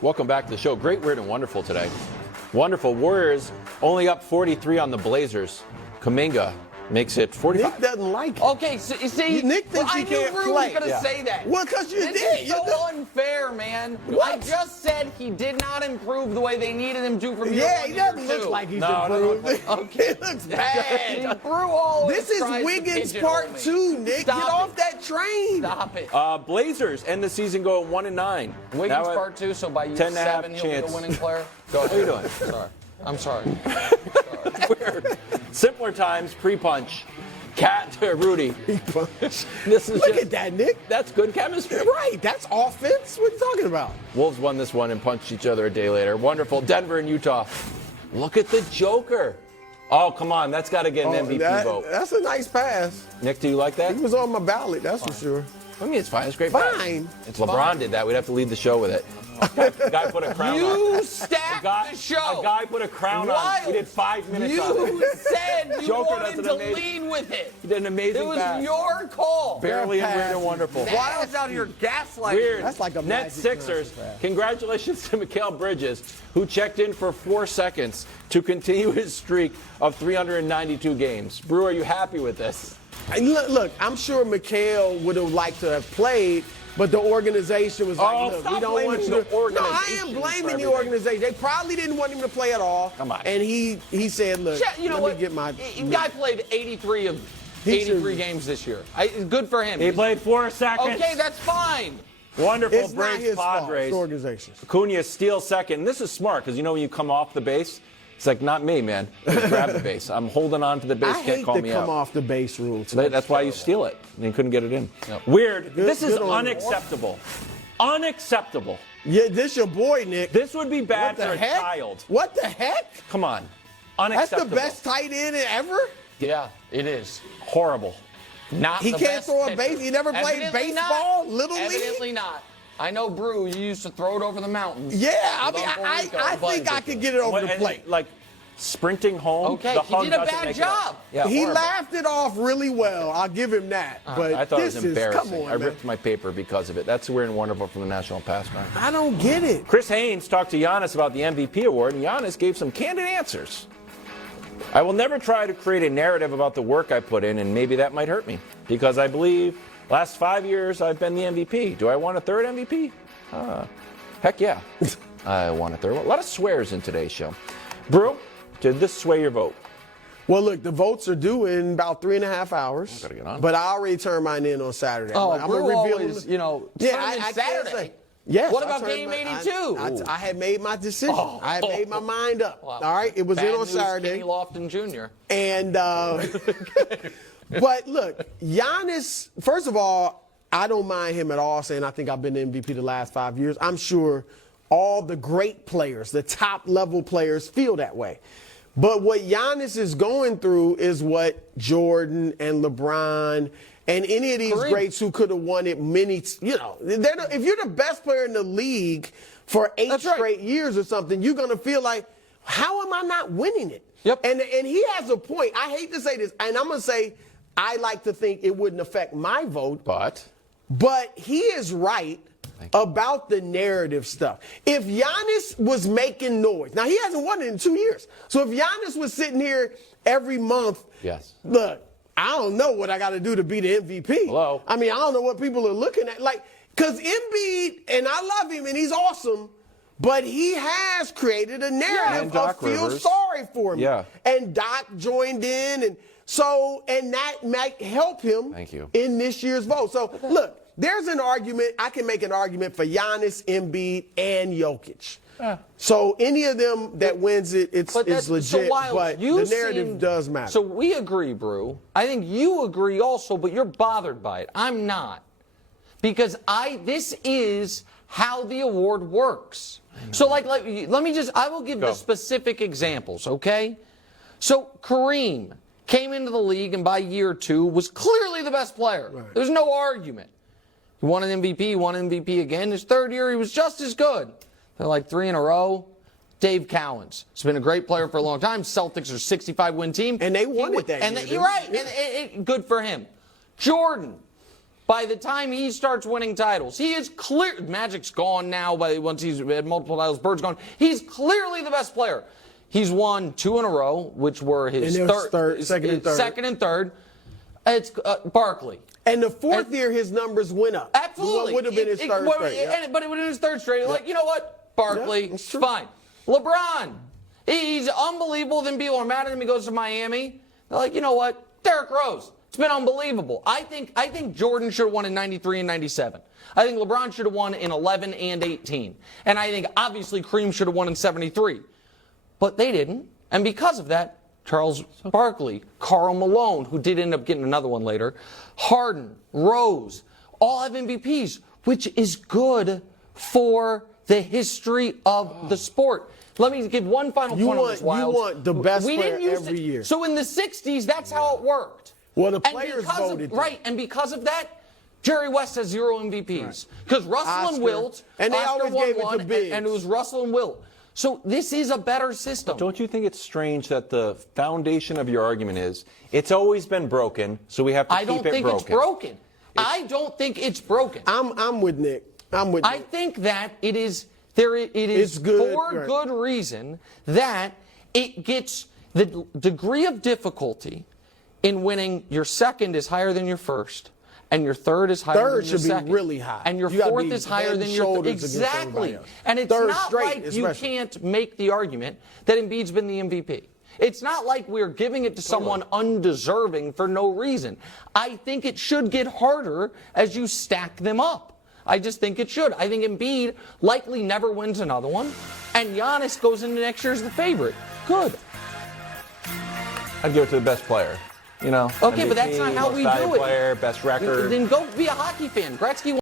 Welcome back to the show. Great, weird, and wonderful today. Wonderful. Warriors only up 43 on the Blazers. Kuminga makes it 45. Nick doesn't like it. Okay, so you see, Nick thinks he can't I knew Brew play. was going to say that. Well, because you this did. Is so unfair, man. What? I just said he did not improve the way they needed him to from year Yeah, one he to year doesn't two. look like he's No, improved. Okay. He looks bad. Brew always This is tries to Wiggins pigeonhole part me. 2, Nick. Stop Get it. off that train. Stop it. Blazers end the season going 1-9. Wiggins Now, part 2, so by year 10.5 7 he'll be chance. the winning player. Go ahead. What are you doing? Sorry. I'm sorry. Weird. Simpler times, pre-punch. Cat to Rudy. This is Look just, at that, Nick. That's good chemistry. Right, that's offense. What are you talking about? Wolves won this one and punched each other a day later. Wonderful. Denver and Utah. Look at the Joker. Oh, come on. That's got to get an MVP vote. That's a nice pass. Nick, do you like that? He was on my ballot, that's for sure. I mean, it's fine. It's great. Fine. It's LeBron did that. We'd have to lead the show with it. A guy put a crown on. You stacked A the show. guy put a crown on. Wild. We did 5 minutes on it. You said you Joker wanted does to an amazing- lead with it. He did an amazing It was pass. your call. Barely and Fair weird and pass. wonderful. Wild's out here gaslighting. Weird. That's like a Nets Magic Sixers. Johnson pass. Congratulations to Mikal Bridges, who checked in for 4 seconds to continue his streak of 392 games. Brew, are you happy with this? And look, I'm sure Mikal would have liked to have played, but the organization was like, Oh, look, stop we don't want blaming you the to. No, I organization am for blaming the everything. organization. They probably didn't want him to play at all. Come on. And he said, look, Yeah, you know let what? me get my. Guy played 83 of He 83 should- games this year. Good for him. He played 4 seconds. Okay, that's fine. Wonderful. It's not Braves his fault. It's Padres. the organization. Acuna steals second. And this is smart because you know when you come off the base, it's like, not me, man. Just grab the base. I'm holding on to the base. I Can't hate call to me come out. off the base rule. That's why you steal it. And you couldn't get it in. Yep. Weird. This is good on you. unacceptable. Unacceptable. Yeah, this your boy, Nick. This would be bad What for the a heck? child. What the heck? Come on. That's Unacceptable. the best tight end ever? Yeah, it is. Horrible. Not He the can't best throw a pitcher. base. He never played Evidently baseball, not. Little League? Evidently not. I know, Brew, you used to throw it over the mountains. Yeah, I with mean, Uncle Rico, I but- think I could get it over What, the and, plate. like sprinting home. Okay, the he hug did a doesn't bad make it up. job. Yeah, He horrible. laughed it off really well. I'll give him that. But I thought it this was is, embarrassing. come on, I man. ripped my paper because of it. That's weird and wonderful from the National Pastime. I don't get it. Chris Haynes talked to Giannis about the MVP award, and Giannis gave some candid answers. I will never try to create a narrative about the work I put in, and maybe that might hurt me, because I believe last 5 years I've been the MVP. Do I want a third MVP? Heck yeah. I want a third one. A lot of swears in today's show. Brew, did this sway your vote? Well, look, the votes are due in about 3.5 hours. Gotta get on. But I already turned mine in on Saturday. Oh, I'm Brew gonna reveal always, them. you know, Yeah, tournament I can't Saturday. say. Yes, What I about turned game my- 82? I had made my decision. Oh. I had made my mind up. Wow. All right, it was Bad in on news, Saturday. Kenny Lofton Jr. And but look, Giannis, first of all, I don't mind him at all saying I think I've been the MVP the last 5 years. I'm sure all the great players, the top level players feel that way. But what Giannis is going through is what Jordan and LeBron and any of these Kareem. greats who could have won it many, if you're the best player in the league for 8 That's right. straight years or something, you're going to feel like, how am I not winning it? Yep. And he has a point. I hate to say this, and I'm going to say I like to think it wouldn't affect my vote, but he is right about the narrative stuff. If Giannis was making noise, now he hasn't won it in 2 years. So if Giannis was sitting here every month, Yes. look, I don't know what I got to do to be the MVP. Hello. I mean, I don't know what people are looking at. Like, because Embiid, and I love him, and he's awesome, but he has created a narrative And of Doc feel Rivers. sorry for him. Yeah. And Doc joined in, and that might help him Thank you. in this year's vote. So, look, there's an argument. I can make an argument for Giannis, Embiid, and Jokic. So any of them that wins it, it's legit, so Wild, but you the narrative does matter. So we agree, Brew. I think you agree also, but you're bothered by it. I'm not. Because this is how the award works. So let me just, I will give the specific examples, okay? So Kareem came into the league and by year 2 was clearly the best player. Right. There's no argument. He won an MVP, he won an MVP again. His 3rd year, he was just as good. They're like 3 in a row. Dave Cowens. He's been a great player for a long time. Celtics are a 65-win team. And they won it that year. You're right. And good for him. Jordan. by the time he starts winning titles. He is clear. Magic's gone now once he's had multiple titles. Bird's gone. He's clearly the best player. He's won 2 in a row, which were his second and third. It's Barkley. And the fourth year, his numbers went up. Absolutely. What would have been his third straight. Yeah. But it would have been his third straight. Yeah. Like, you know what? Barkley, fine. LeBron, he's unbelievable. Then people are mad at him. He goes to Miami. They're like, you know what? Derrick Rose. It's been unbelievable. I think Jordan should have won in 93 and 97. I think LeBron should have won in 11 and 18. And I think, obviously, Kareem should have won in 73. But they didn't. And because of that, Charles Barkley, Karl Malone, who did end up getting another one later, Harden, Rose, all have MVPs, which is good for the history of the sport. Let me give one final point on this, Wild. You want the best player every year. So in the 60s, that's how it worked. Well, the players voted. Right, and because of that, Jerry West has 0 MVPs. Because Russell and Wilt, and they Oscar always won gave it one, to Biggs. and it was Russell and Wilt. So this is a better system. But don't you think it's strange that the foundation of your argument is it's always been broken, so we have to keep it broken? I don't think it's broken. I don't think it's broken. I'm with Nick. I think that it is good, for good reason that it gets the degree of difficulty in winning your second is higher than your first. And your third is higher than your second. Third should be really high. And your fourth is higher than your third. Exactly. And it's not like you can't make the argument that Embiid's been the MVP. It's not like we're giving it to someone undeserving for no reason. I think it should get harder as you stack them up. I just think it should. I think Embiid likely never wins another one. And Giannis goes into next year as the favorite. Good. I'd give it to the best player. You know, okay, MVP, but that's not how we do it. Player, best record. Then go be a hockey fan. Gretzky